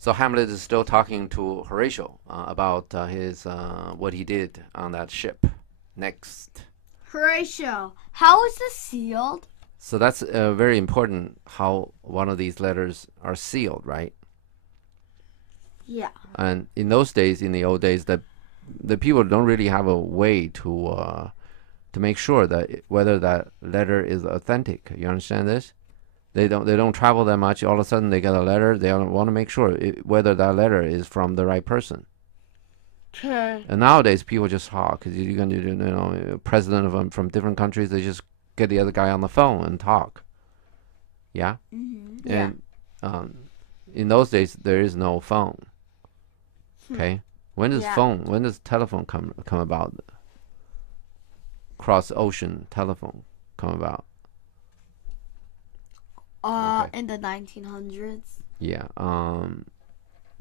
So Hamlet is still talking to Horatio about his what he did on that ship. Next. Horatio, how is this sealed? So that's very important how one of these letters are sealed, right? Yeah. And in those days, in the old days, the people don't really have a way to make sure that whether that letter is authentic. You understand this? They don't travel that much. All of a sudden, they get a letter. They want to make sure whether that letter is from the right person. Okay. And nowadays, people just talk. Cause you're gonna, president of them from different countries. They just get the other guy on the phone and talk. Yeah. Mm-hmm. And in those days, there is no phone. Okay. When does When does telephone come about? Cross ocean telephone come about? Okay. In the 1900s. Yeah.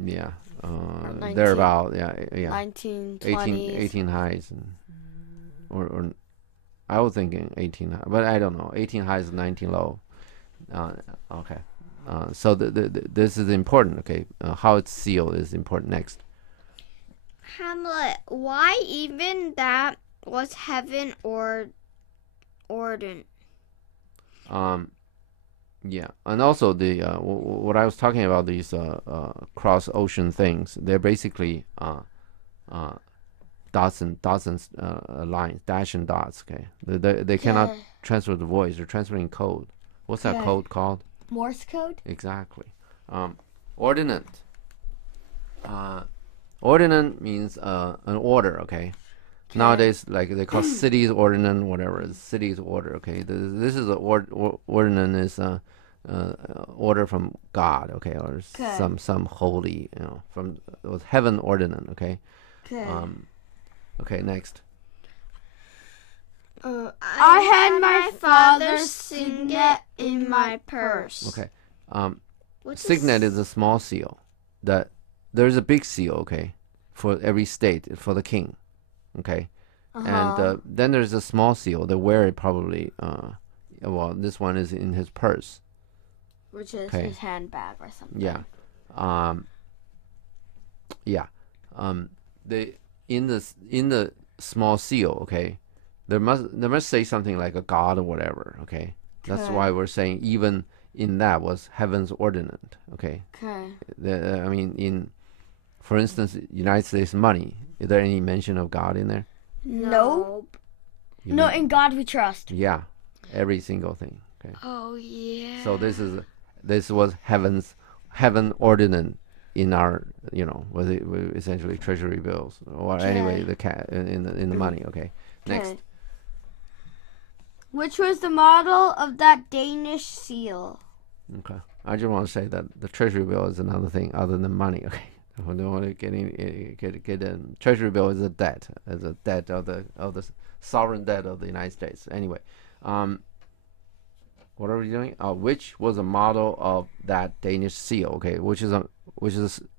Yeah. 19, Thereabout. Yeah. 1920s. 18 highs, or I was thinking 18 high, but I don't know. 18 highs, 19 low. Okay. So this is important. Okay. How it's sealed is important. Next. Hamlet, why even that was heaven or ordinance? Yeah, and also the what I was talking about, these cross ocean things, they're basically dots and lines, dash and dots. Okay, they cannot transfer the voice; they're transferring code. What's that code called? Morse code. Exactly. Ordinate. Ordinate means an order. Okay. Nowadays, like they call cities ordinance, whatever. Cities order. Okay, this is ordinance is order from God. Okay, or some holy, from it was heaven ordinance. Okay. Okay. Next. I had my father's signet in my purse. Okay. Signet is a small seal. That there's a big seal. Okay, for every state, for the king. Okay. And then there's a small seal. They wear it probably. Well, this one is in his purse, which is his handbag or something. Yeah. Yeah. They in the small seal. Okay. They must say something like a god or whatever. Okay. That's why we're saying even in that was heaven's ordinance. Okay. Okay. I mean, for instance, United States money. Is there any mention of God in there? Nope. No, in God we trust. Yeah, every single thing. Okay. Oh yeah. So this was heaven ordinance in our, was it essentially treasury bills, or anyway the in the money. Okay. Next. Which was the model of that Danish seal? Okay. I just want to say that the treasury bill is another thing other than money. Okay. I don't want to get in. Treasury bill is a debt, of the sovereign debt of the United States. Anyway, what are we doing? Which was a model of that Danish seal? Okay, which is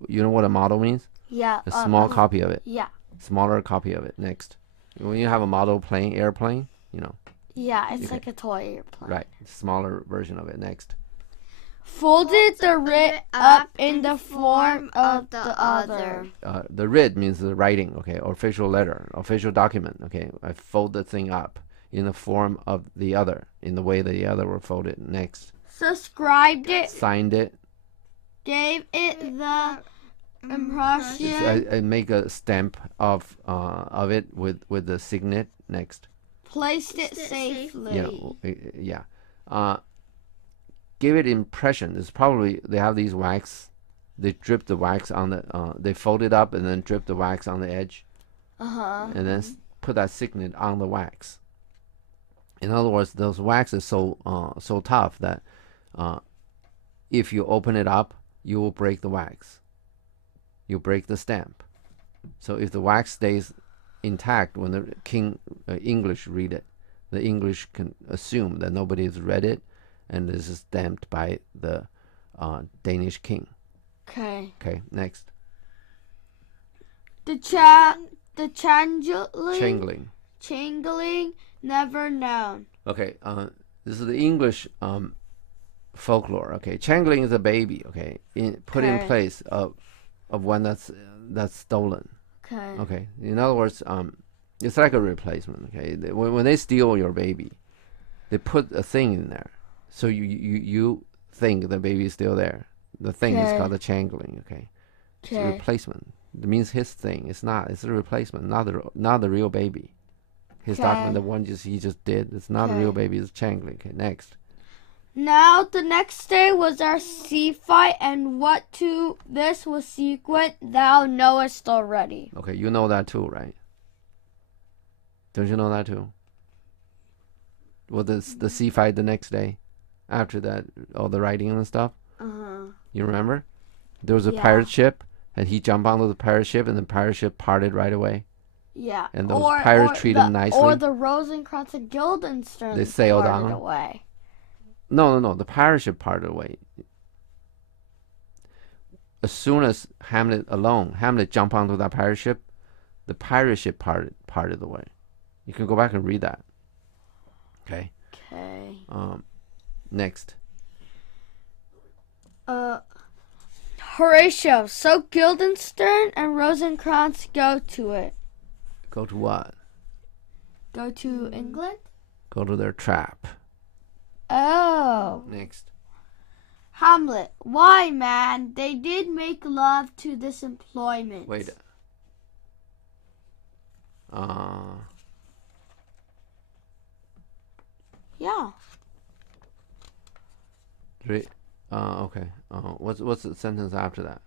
you know what a model means? Yeah. A small copy of it. Yeah. Smaller copy of it. Next, when you have a model airplane, Yeah, it's like a toy airplane. Right, smaller version of it. Next. Folded the writ up in the form of the other. The writ means the writing, okay, official letter, official document, okay. I fold the thing up in the form of the other, in the way the other were folded. Next. Subscribed it. Signed it. Gave it the impression. I make a stamp of it with the signet. Next. Placed it safely. Yeah. Give it impression. It's probably they have these wax. They drip the wax on the. They fold it up and then drip the wax on the edge. And then put that signet on the wax. In other words, those wax is so tough that if you open it up, you will break the wax. You break the stamp. So if the wax stays intact when the king English read it, the English can assume that nobody has read it. And this is stamped by the Danish king. Okay. Okay, next. The changling never known. Okay, this is the English folklore. Okay, Changeling is a baby. Okay, put in Okay. place of one that's stolen. Okay. Okay, in other words, it's like a replacement. Okay, when they steal your baby, they put a thing in there, so you think the baby is still there. The thing is Okay. called a Changeling. Okay, it's a Okay. replacement. It means his thing. It's not. It's a replacement, not the real baby. His Okay. document, the one he just did, it's not a real Okay. baby. It's Changeling. Okay, next. Now the next day was our sea fight, and what to this was sequent thou knowest already. Okay, you know that too, right? Don't you know that too? Well, the sea fight the next day, after that, all the writing and stuff. You remember? There was a Yeah. pirate ship, and he jumped onto the pirate ship, and the pirate ship parted right away. Yeah. And those pirates treated him nicely. Or the Rosencrantz and Guildenstern They sailed parted on. away. No. The pirate ship parted away. As soon as Hamlet jumped onto that pirate ship, the pirate ship parted away. You can go back and read that. Okay. Okay. Next. Horatio, so Guildenstern and Rosencrantz go to it. Go to what? Go to England? Go to their trap. Oh. Next. Hamlet, why, man? They did make love to this employment. Wait. Yeah. Okay. What's the sentence after that?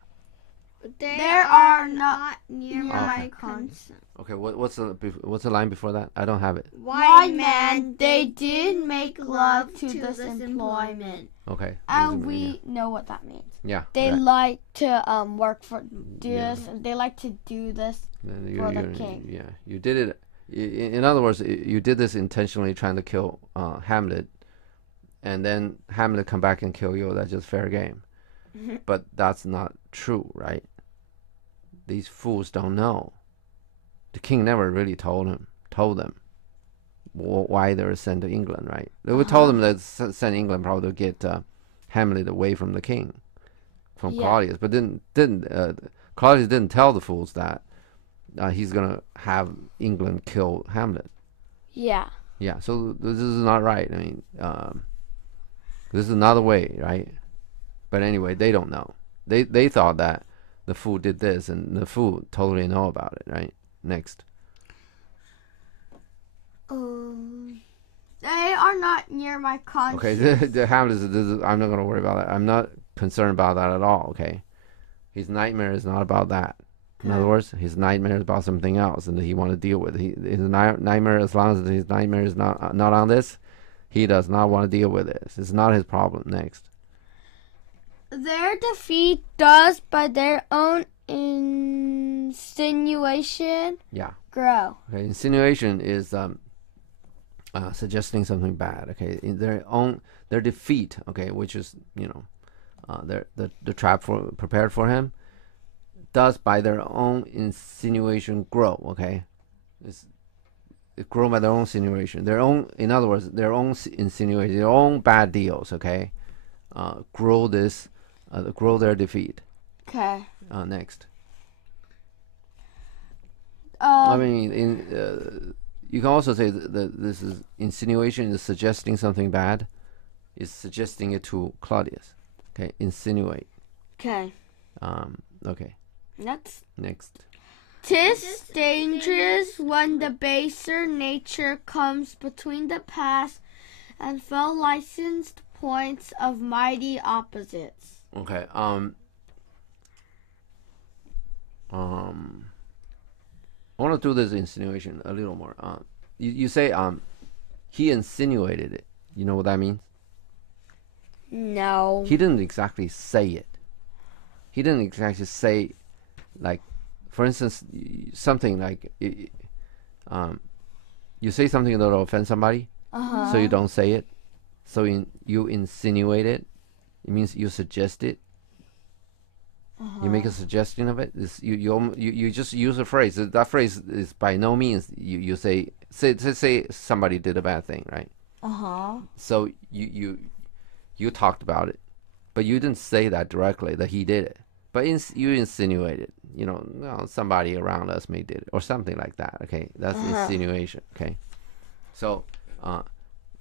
They There are are not near my Okay. consent. Okay. What's the line before that? I don't have it. Why, man? They did make love to this employment. Okay. And we know what that means. Yeah. They right. like to work for Yeah. this. They like to do this. Then for the king. Yeah. You did it. In other words, you did this intentionally, trying to kill Hamlet, and then Hamlet come back and kill you. That's just fair game. But that's not true, right? These fools don't know. The king never really told them why they were sent to England, right? They would told them that sent to England probably to get Hamlet away from the king, from Yeah. Claudius. But Claudius didn't tell the fools that he's gonna have England kill Hamlet. Yeah. Yeah, so this is not right. I mean, this is another way, right? But anyway, they don't know. They thought that the fool did this, and the fool totally know about it, right? Next. They are not near my conscience. Okay, the Hamlet is, I'm not gonna worry about that. I'm not concerned about that at all. Okay, his nightmare is not about that. In other words, his nightmare is about something else, and he want to deal with it. His nightmare, as long as his nightmare is not on this, he does not want to deal with this. It's not his problem. Next. Their defeat does by their own insinuation Yeah. grow. Okay. Insinuation is suggesting something bad. Okay. In their defeat. Okay, which is the trap prepared for him, does by their own insinuation grow. Okay, it grow by their own insinuation. In other words, their own insinuation, their own bad deals. Okay, grow their defeat. Okay. Next. I mean, you can also say that this is insinuation is suggesting something bad, is suggesting it to Claudius. Okay, insinuate. Okay. Okay. Next. 'Tis dangerous when the baser nature comes between the past and fell licensed points of mighty opposites. Okay. I want to do this insinuation a little more. You say he insinuated it. You know what that means? No. He didn't exactly say it. He didn't exactly say, like, for instance, something like, you say something that'll offend somebody, so you don't say it. So you insinuate it. It means you suggest it. You make a suggestion of it. You just use a phrase. That phrase is by no means you say somebody did a bad thing, right? Uh-huh. So you You talked about it, but you didn't say that directly that he did it. But you insinuated, no, somebody around us may did it or something like that. Okay, that's insinuation. Okay, so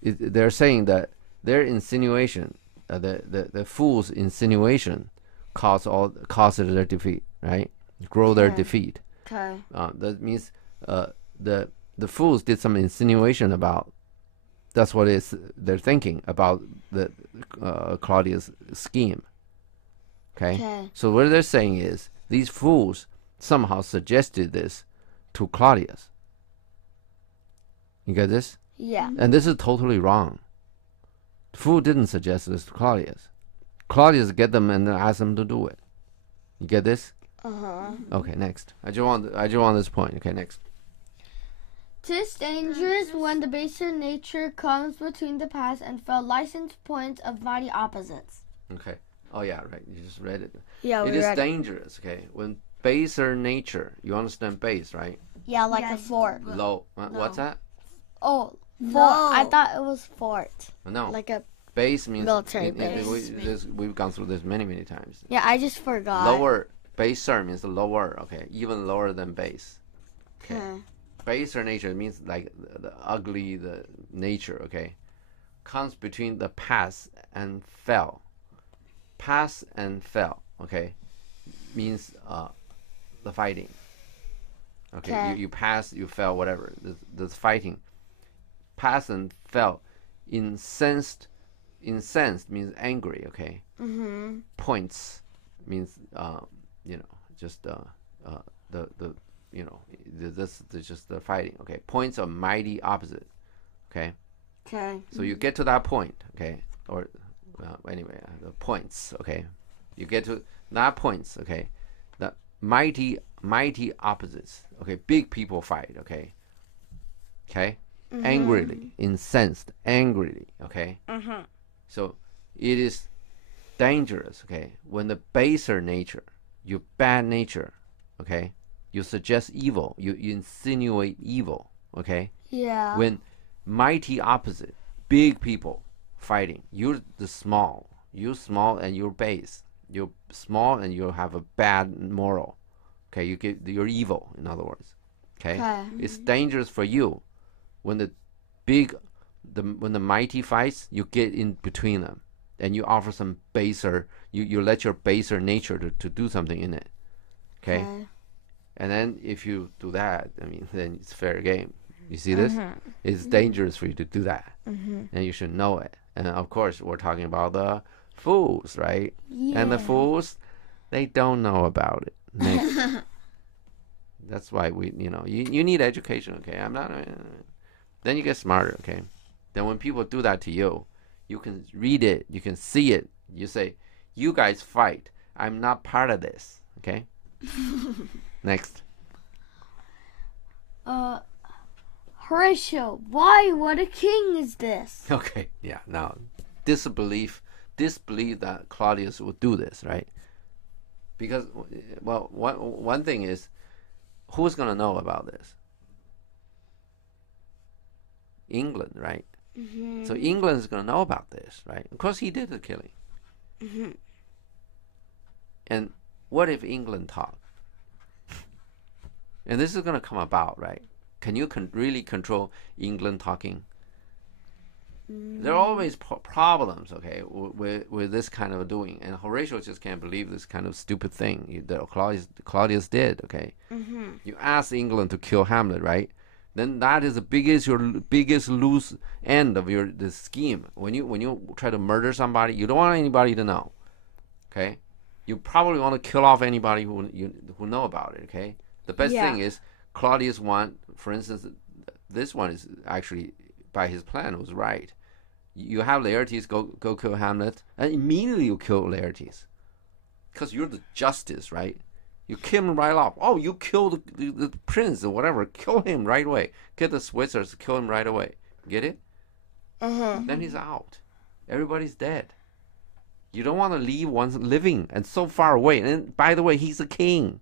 they're saying that their insinuation, the fool's insinuation, causes their defeat. Right, grow their defeat. Okay. That means the fools did some insinuation about. That's what they're thinking about the Claudius' scheme. Okay. So what they're saying is these fools somehow suggested this to Claudius. You get this? Yeah. And this is totally wrong. The fool didn't suggest this to Claudius. Claudius get them and ask them to do it. You get this? Okay, next. I just want this point. Okay, next. 'Tis dangerous when the baser nature comes between the past and fell license points of mighty opposites. Okay. Oh yeah, right. You just read it. Yeah, it is dangerous. Okay, when baser nature. You understand base, right? Yeah, like a fort. Low. What's that? Oh, fort. I thought it was fort. No. Like a base means military base. We've gone through this many times. Yeah, I just forgot. Lower. Baser means lower. Okay, even lower than base. Okay. Baser nature means like the ugly, the nature. Okay, comes between the past and fell. Pass and fell, okay, means the fighting. Okay, you pass, you fell, whatever. The fighting. Pass and fell. Incensed means angry. Okay. Points means just this is just the fighting. Okay, points are mighty opposite. Okay. Okay. So you get to that point. Okay, or anyway, the points, okay? You get to that points, okay? The mighty opposites, okay? Big people fight, okay? Okay? Angrily, incensed, angrily, okay? So it is dangerous, okay? When the baser nature, your bad nature, okay? You suggest evil, you insinuate evil, okay? Yeah. When mighty opposite, big people, fighting. You're small and you're base. You're small and you have a bad moral. Okay, you're evil, in other words. Okay? It's dangerous for you when when the mighty fights, you get in between them and you offer some baser, you let your baser nature to do something in it. Okay? And then if you do that, then it's fair game. You see this? It's dangerous for you to do that. And you should know it. And of course, we're talking about the fools, right? Yeah. And the fools, they don't know about it. That's why you need education, okay? Then you get smarter, okay? Then when people do that to you, you can read it, you can see it. You say, you guys fight. I'm not part of this, okay? Next. Horatio, why, what a king is this? Okay, yeah. Now, disbelief that Claudius would do this, right? Because, well, one thing is, who's going to know about this? England, right? So England is going to know about this, right? Of course, he did the killing. And what if England talked? And this is going to come about, right? Can you really control England talking? There are always problems, okay, with this kind of doing. And Horatio just can't believe this kind of stupid thing that Claudius did, okay? You ask England to kill Hamlet, right? Then that is your biggest loose end of the scheme. When you try to murder somebody, you don't want anybody to know, okay? You probably want to kill off anybody who know about it, okay? The best thing is Claudius for instance, this one is actually, by his plan, was right. You have Laertes go kill Hamlet, and immediately you kill Laertes. Because you're the justice, right? You kill him right off. Oh, you killed the prince or whatever. Kill him right away. Get the Switzers to kill him right away. Get it? Then he's out. Everybody's dead. You don't want to leave one living and so far away. And by the way, he's a king.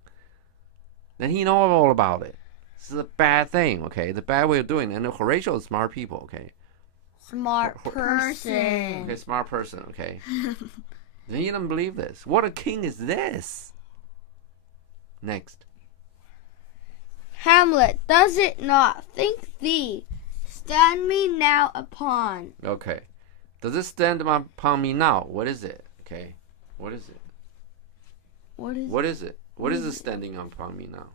Then he knows all about it. This is a bad thing, okay? The bad way of doing it. And Horatio is smart people, okay? Smart person. Okay, smart person. Okay. Then you don't believe this. What a king is this? Next. Hamlet, does it not? Think thee. Stand me now upon. Okay. Does it stand upon me now? What is it? Okay. What is it? What is it? What is it standing upon me now?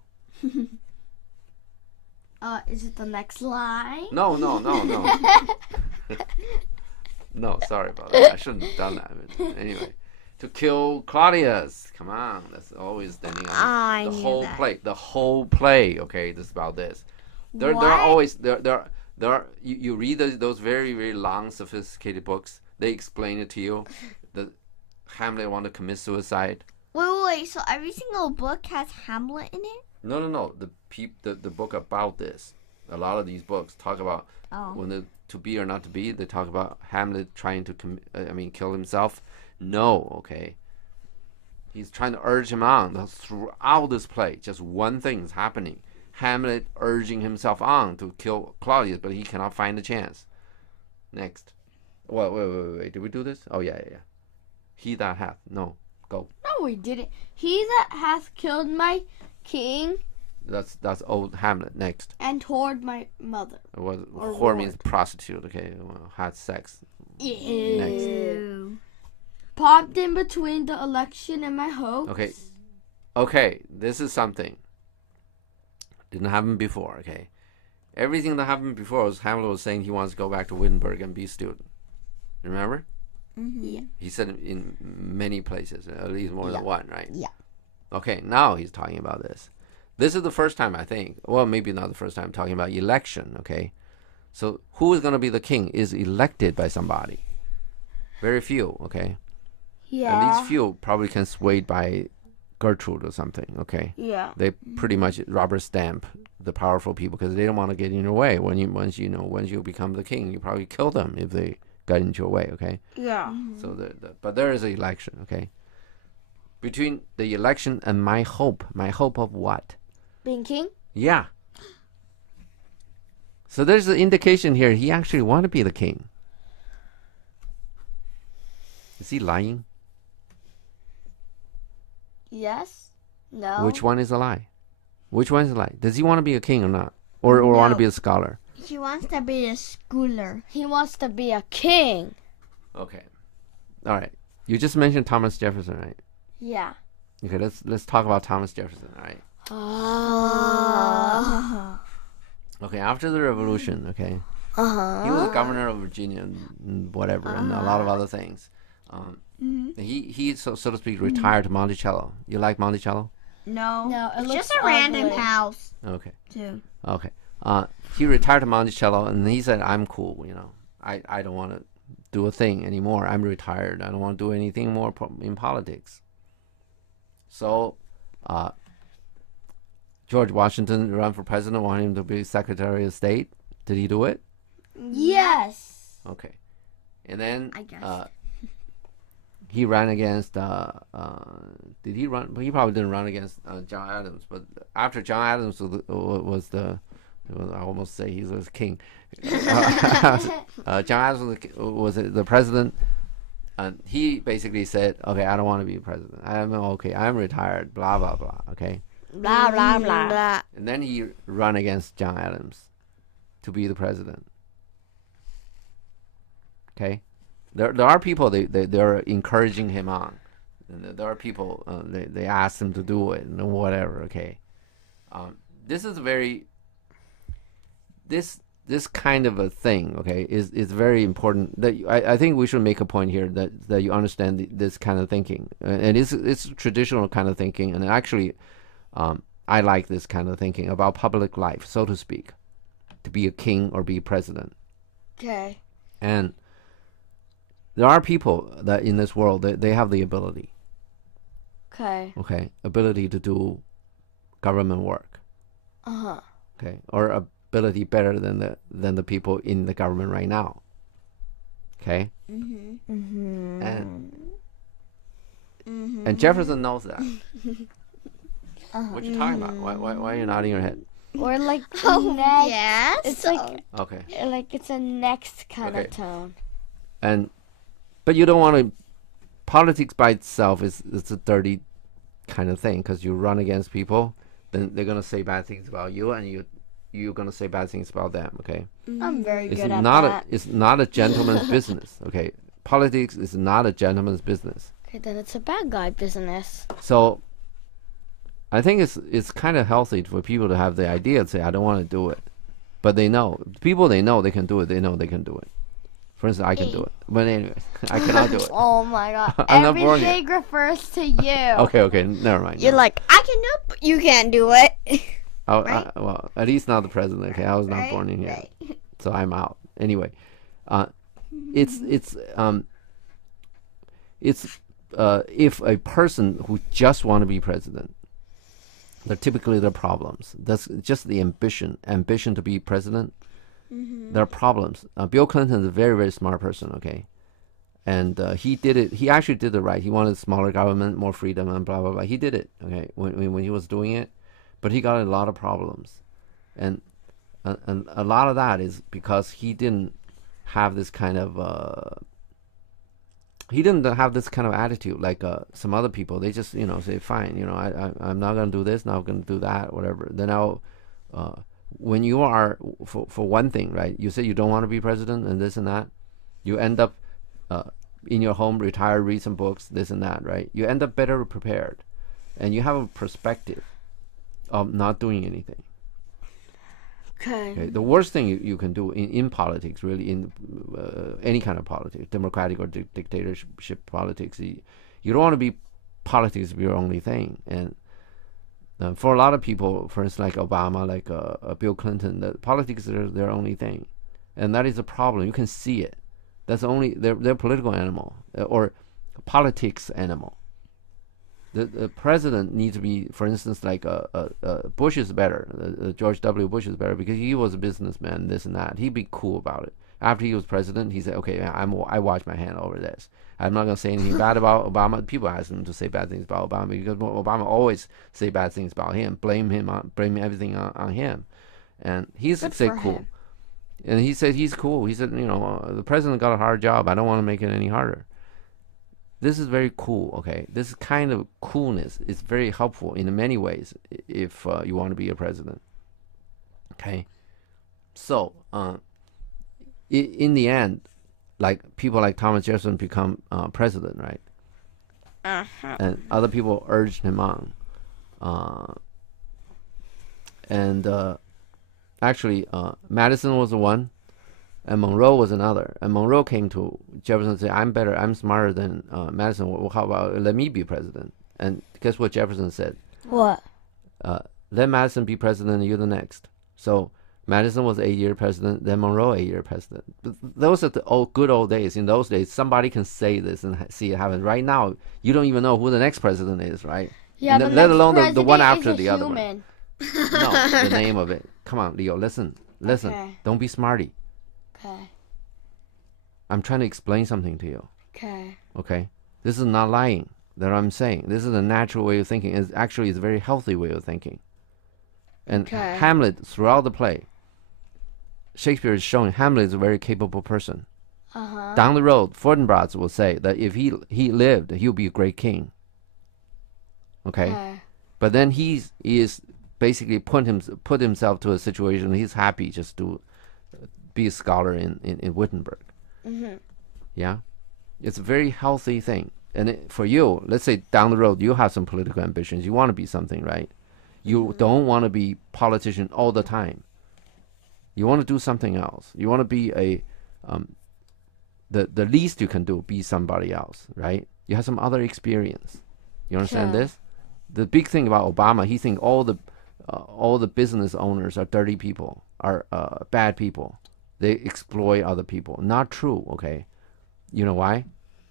Is it the next line? No. No, sorry about that. I shouldn't have done that. Anyway, to kill Claudius. Come on, that's always standing on the whole play. The whole play. Okay, this is about this. There are always you read those very, very long, sophisticated books. They explain it to you. The Hamlet want to commit suicide. Wait. So every single book has Hamlet in it? No. The book about this. A lot of these books talk about when the to be or not to be. They talk about Hamlet trying to kill himself. No, okay. He's trying to urge him on throughout this play. Just one thing is happening. Hamlet urging himself on to kill Claudius, but he cannot find the chance. Next. Wait. Did we do this? Oh, yeah. He that hath. No. Go. No, we didn't. He that hath killed my king. That's old Hamlet. Next. And whored my mother. Whore means prostitute. Okay. Well, had sex. Ew. Next. Popped in between the election and my hopes. Okay. This is something. Didn't happen before. Okay. Everything that happened before was Hamlet was saying he wants to go back to Wittenberg and be a student. Remember? Mm-hmm. Yeah. He said it in many places, at least more than one, right? Yeah. Okay, now he's talking about this. This is the first time, I think. Well, maybe not the first time talking about election, okay? So who is going to be the king is elected by somebody. Very few, okay? Yeah. And these few probably can swayed by Gertrude or something, okay? Yeah. They pretty much rubber stamp the powerful people because they don't want to get in your way. Once you become the king, you probably kill them if they got into your way, okay? Yeah. Mm-hmm. So but there is an election, okay? Between the election and my hope of what? Being king? Yeah. So there's an indication here he actually want to be the king. Is he lying? Yes. No. Which one is a lie? Which one is a lie? Does he want to be a king or not? Or No. want to be a scholar? He wants to be a schooler. He wants to be a king. Okay. All right. You just mentioned Thomas Jefferson, right? Yeah. Okay, let's talk about Thomas Jefferson, all right? Okay, after the revolution, okay? He was a governor of Virginia and whatever, and a lot of other things. He so to speak, retired to Monticello. You like Monticello? No, it it's looks just a random ugly. house. Okay. Too. Okay. He retired to Monticello, and he said, I'm cool, I don't want to do a thing anymore. I'm retired. I don't want to do anything more in politics. So, George Washington ran for president, wanted him to be Secretary of State. Did he do it? Yes. Okay. And then I guess. he ran against, did he run? He probably didn't run against John Adams, but after John Adams I almost say he was king. John Adams was the president, and he basically said, okay, I don't want to be president. I'm retired, blah, blah, blah, okay? Blah, blah, blah. And then he ran against John Adams to be the president. Okay? There are people, they're encouraging him on. And there are people, they ask him to do it and whatever, okay? This is this kind of a thing, okay, is very important. That I think we should make a point here that you understand this kind of thinking, and it's traditional kind of thinking, and actually, I like this kind of thinking about public life, so to speak, to be a king or be president. Okay. And there are people that in this world they have the ability. Okay. Ability to do government work. Okay, or ability better than the people in the government right now. Okay. And Jefferson knows that. What you talking about? Why are you nodding your head? Or like Oh, next. yes. It's like Okay. it's a next kind of tone. But you don't want to. Politics by itself is a dirty kind of thing because you run against people, then they're gonna say bad things about you, and you're gonna say bad things about them. Okay. I'm very It's good at not that. it's not a gentleman's business. Okay. Politics is not a gentleman's business. Okay, then it's a bad guy business. So I think it's kind of healthy for people to have the idea and say, I don't want to do it. But they know. People they know they can do it. They know they can do it. For instance, I can do it. But anyways, I cannot do it. Oh my god. I'm not born yet. Everything refers to you. Okay, never mind. You're like, I can do it, but you can't do it. Right? Well, at least not the president. Okay, I was not born in here, so I'm out. Anyway, it's if a person who just want to be president, they're typically their problems. That's just the ambition to be president. There are problems. Bill Clinton is a very, very smart person. Okay, and he did it. He actually did it right. He wanted smaller government, more freedom, and blah blah blah. He did it. Okay, when he was doing it, but he got a lot of problems, and a lot of that is because he didn't have this kind of attitude like some other people. They just say fine, I'm not gonna do this, not gonna do that, whatever. Then when you are for one thing, right? You say you don't want to be president and this and that, you end up in your home, retire, read some books, this and that, right? You end up better prepared, and you have a perspective of not doing anything. Okay. The worst thing you can do in politics, really, in any kind of politics, democratic or dictatorship politics, you don't want to be politics be your only thing. And for a lot of people, for instance, like Obama, like Bill Clinton, the politics is their only thing, and that is a problem. You can see it. That's only they're political animal or politics animal. The president needs to be, for instance, like Bush is better. George W. Bush is better because he was a businessman, this and that. He'd be cool about it. After he was president, he said, "Okay, I wash my hand over this. I'm not gonna say anything bad about Obama." People ask him to say bad things about Obama because Obama always say bad things about him, blame everything on him, and he's say cool. Him. And he said he's cool. He said, the president got a hard job. I don't want to make it any harder. This is very cool, okay? This kind of coolness is very helpful in many ways if you want to be a president, okay? So, in the end, like people like Thomas Jefferson become president, right? And other people urged him on. Actually, Madison was the one, and Monroe was another. And Monroe came to Jefferson and said, I'm better, I'm smarter than Madison. Well, how about let me be president? And guess what Jefferson said? What? Let Madison be president and you're the next. So Madison was 8-year president, then Monroe 8-year president. But those are the good old days. In those days, somebody can say this and see it happen. Right now, you don't even know who the next president is, right? Yeah, let alone the one after the other one. Human. No, the name of it. Come on, Leo, listen. Okay. Don't be smarty. Okay. I'm trying to explain something to you. Okay. This is not lying. That I'm saying. This is a natural way of thinking. It's actually a very healthy way of thinking. And Hamlet, throughout the play, Shakespeare is showing Hamlet is a very capable person. Down the road, Fortinbras will say that if he lived, he'll be a great king. Okay? But then he is basically put himself to a situation he's happy just to be a scholar in Wittenberg. Yeah? It's a very healthy thing. And for you, let's say down the road, you have some political ambitions. You want to be something, right? You don't want to be politician all the time. You want to do something else. You want to be the least you can do, be somebody else, right? You have some other experience. You understand this? The big thing about Obama, he thinks all the business owners are dirty people, are bad people. They exploit other people. Not true, okay? You know why?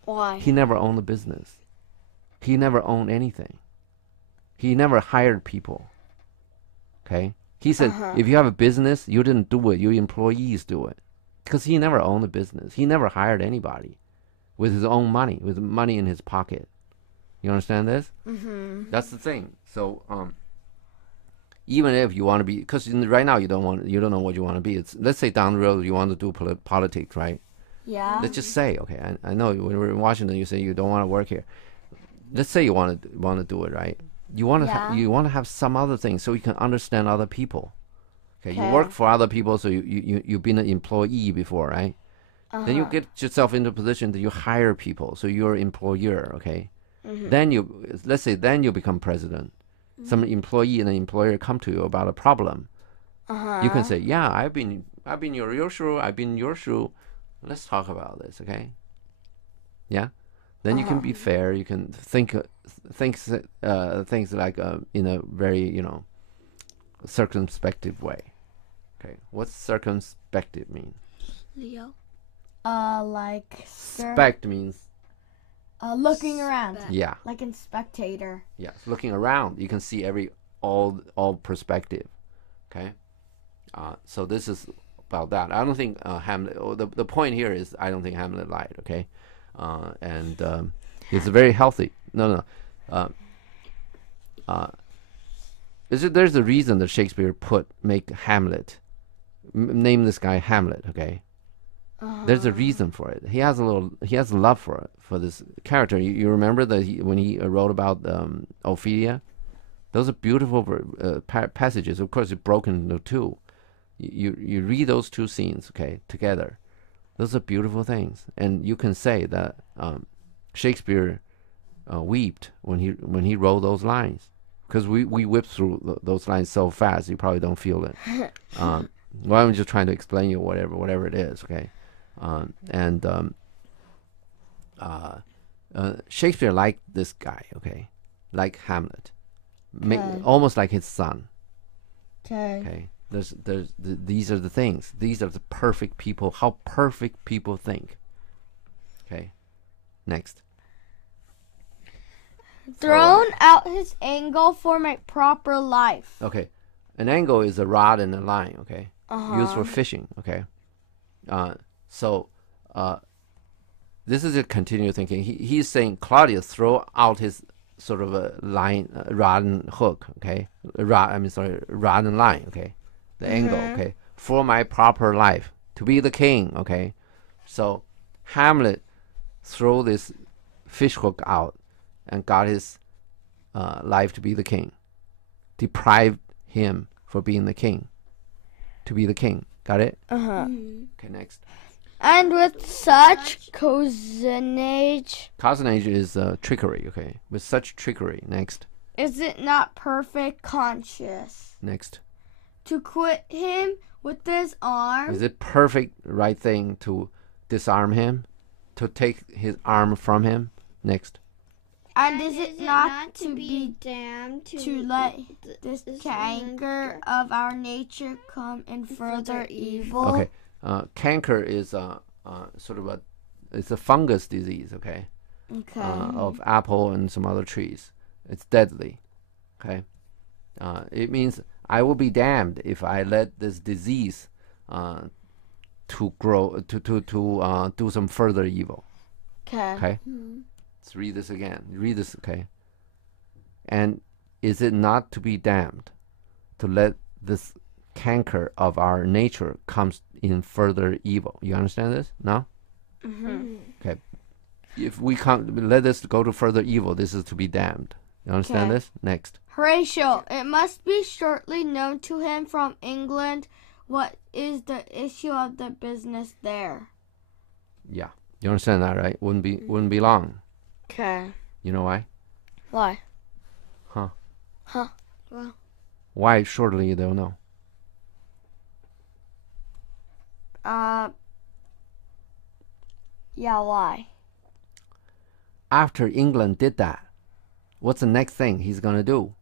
Why? He never owned a business. He never owned anything. He never hired people. Okay? He said, if you have a business, you didn't do it. Your employees do it. Because he never owned a business. He never hired anybody with his own money, with money in his pocket. You understand this? That's the thing. So, Even if you want to be, because right now you don't know what you want to be. Let's say down the road you want to do politics, right? Yeah. Let's just say, okay, I know when we're in Washington, you say you don't want to work here. Let's say you want to do it, right? You want to you want to have some other thing so you can understand other people. Okay, you work for other people, so you've been an employee before, right? Then you get yourself into a position that you hire people, so you're an employer, okay? Then let's say you become president. Some employee and an employer come to you about a problem. You can say, yeah, I've been in your shoe, I've been in your shoe. Let's talk about this, okay? Yeah. Then you can be fair. You can think things like in a very circumspective way. Okay, what's circumspective mean? Leo. Like Spect means looking around. Yeah. Like in spectator. Yes, looking around, you can see all perspective. Okay, so this is about that. I don't think Hamlet. The point here is I don't think Hamlet lied. Okay, and it's very healthy. No. There's a reason that Shakespeare make Hamlet, name this guy Hamlet. Okay. There's a reason for it. He has love for this character. You remember that when he wrote about Ophelia, those are beautiful passages. Of course, it's broken into two. You read those two scenes, okay, together. Those are beautiful things, and you can say that Shakespeare wept when he wrote those lines, because we whip through those lines so fast you probably don't feel it. Well, I'm just trying to explain you whatever it is, okay. Shakespeare liked this guy, okay, like Hamlet, almost like his son. Okay. These are the things. These are the perfect people. How perfect people think. Okay. Next. Thrown out his angle for my proper life. Okay. An angle is a rod and a line. Okay. Used for fishing. Okay. So this is a continued thinking. He's saying Claudius throw out his sort of a line, rod and hook. Okay. Rod and line. Okay. The angle. Okay. For my proper life, to be the king. Okay. So Hamlet throw this fish hook out and got his life to be the king. Deprived him for being the king. To be the king. Got it? Okay, next. And with such cozenage. Cozenage is trickery, okay? With such trickery. Next. Is it not perfect conscience? Next. To quit him with his arm. Is it perfect right thing to disarm him? To take his arm from him? Next. And is it not to be damned to let this canker of our nature come in further evil? Okay. Canker is sort of it's a fungus disease, okay? Okay. Of apple and some other trees. It's deadly, okay? It means I will be damned if I let this disease to grow to do some further evil. Okay. Let's read this again. Read this, okay? And is it not to be damned to let this canker of our nature comes in further evil? You understand this? No? Okay. If we can't let this go to further evil, this is to be damned. You understand this? Next. Horatio, it must be shortly known to him from England what is the issue of the business there. Yeah. You understand that, right? Wouldn't be long. Okay. You know why? Why? Huh. Well. Why shortly they'll know. Yeah, why? After England did that, what's the next thing he's gonna do?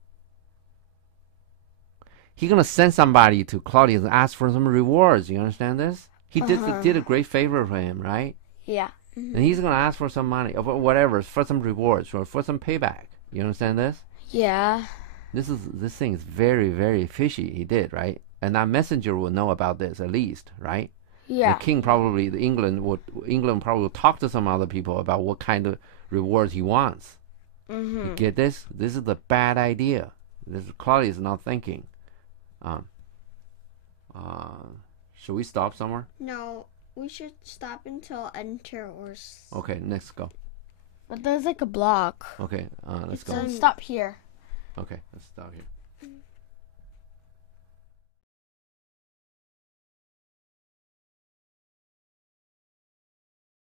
He's gonna send somebody to Claudius and ask for some rewards. You understand this? He did a great favor for him, right? Yeah. And he's gonna ask for some money or whatever, for some rewards or for some payback. You understand this? Yeah. This thing is very, very fishy. He did, right? And that messenger will know about this at least, right? Yeah. The king probably, England probably will talk to some other people about what kind of rewards he wants. You get this? This is the bad idea. This Claudius is not thinking. Should we stop somewhere? No, we should stop until enter or. Okay, next go. But there's like a block. Okay, let's go. So stop here. Okay, let's stop here.